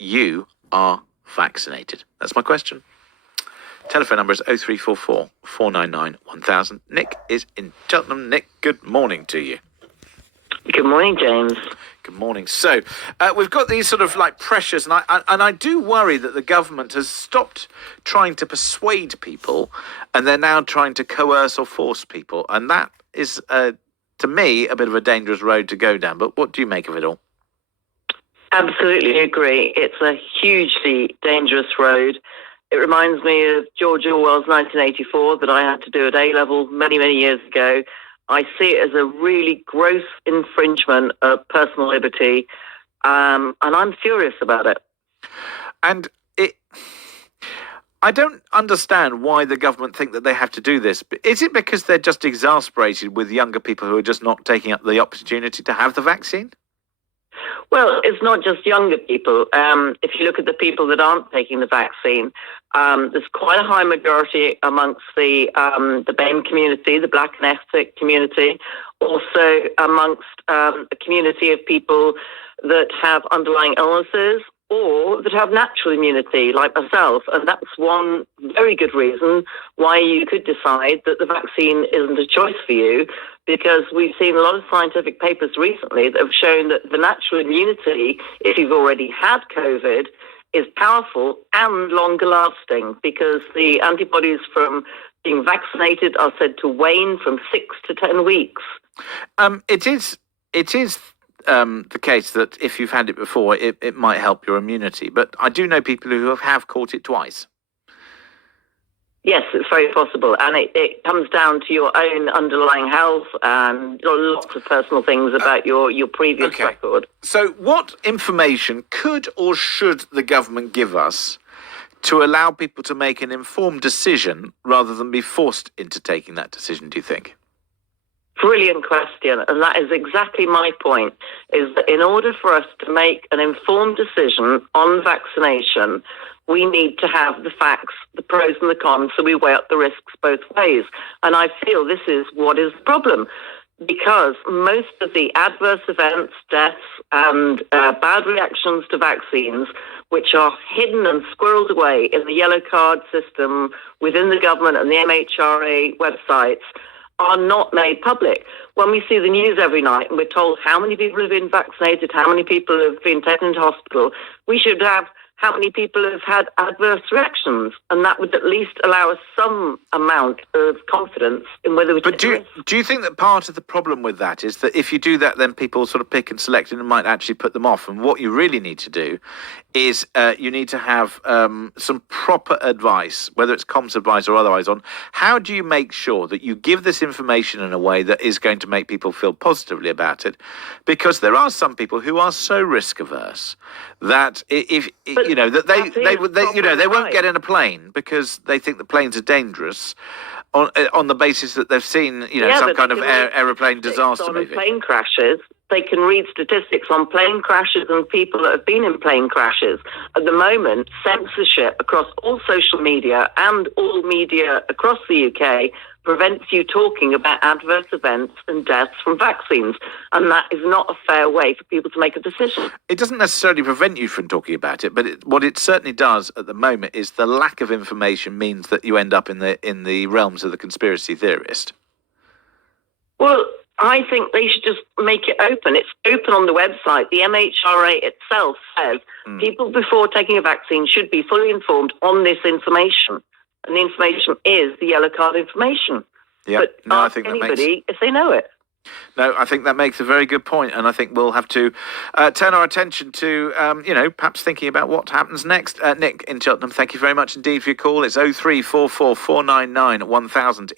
you are vaccinated? That's my question. Telephone number is 0344 499 1000. Nick is in Cheltenham. Nick, good morning to you. Good morning, James. Good morning. So we've got these sort of like pressures, and I do worry that the government has stopped trying to persuade people, and they're now trying to coerce or force people, and that is, to me, a bit of a dangerous road to go down. But what do you make of it all? Absolutely agree. It's a hugely dangerous road. It reminds me of George Orwell's 1984 that I had to do at A-level many, many years ago. I see it as a really gross infringement of personal liberty, and I'm furious about it. And I don't understand why the government think that they have to do this. Is it because they're just exasperated with younger people who are just not taking up the opportunity to have the vaccine? Well, it's not just younger people. If you look at the people that aren't taking the vaccine, there's quite a high majority amongst the BAME community, the Black and ethnic community, also amongst a community of people that have underlying illnesses or that have natural immunity, like myself. And that's one very good reason why you could decide that the vaccine isn't a choice for you, because we've seen a lot of scientific papers recently that have shown that the natural immunity, if you've already had COVID, is powerful and longer lasting, because the antibodies from being vaccinated are said to wane from 6 to 10 weeks. It is the case that if you've had it before, it might help your immunity. But I do know people who have caught it twice. Yes, it's very possible. And it comes down to your own underlying health and lots of personal things about your previous record. So what information could or should the government give us to allow people to make an informed decision rather than be forced into taking that decision, do you think? Brilliant question. And that is exactly my point, is that in order for us to make an informed decision on vaccination, we need to have the facts, the pros and the cons, so we weigh up the risks both ways. And I feel this is what is the problem, because most of the adverse events, deaths, and bad reactions to vaccines, which are hidden and squirreled away in the yellow card system within the government and the MHRA websites, are not made public. When we see the news every night and we're told how many people have been vaccinated, how many people have been taken into hospital, we should have how many people have had adverse reactions, and that would at least allow us some amount of confidence in whether we. But do you think that part of the problem with that is that if you do that, then people sort of pick and select and might actually put them off? And what you really need to do is you need to have some proper advice, whether it's comms advice or otherwise, on how do you make sure that you give this information in a way that is going to make people feel positively about it, because there are some people who are so risk averse that they won't get in a plane because they think the planes are dangerous on the basis that they've seen some kind of aeroplane disaster movie. Plane crashes. They can read statistics on plane crashes and people that have been in plane crashes. At the moment, censorship across all social media and all media across the UK prevents you talking about adverse events and deaths from vaccines. And that is not a fair way for people to make a decision. It doesn't necessarily prevent you from talking about it, but what it certainly does at the moment is the lack of information means that you end up in the realms of the conspiracy theorist. Well, I think they should just make it open. It's open on the website. The MHRA itself says people before taking a vaccine should be fully informed on this information. And the information is the yellow card information. Yeah, but ask anybody if they know it. No, I think that makes a very good point, and I think we'll have to turn our attention to, perhaps thinking about what happens next. Nick in Cheltenham, thank you very much indeed for your call. It's 0344 499 1000.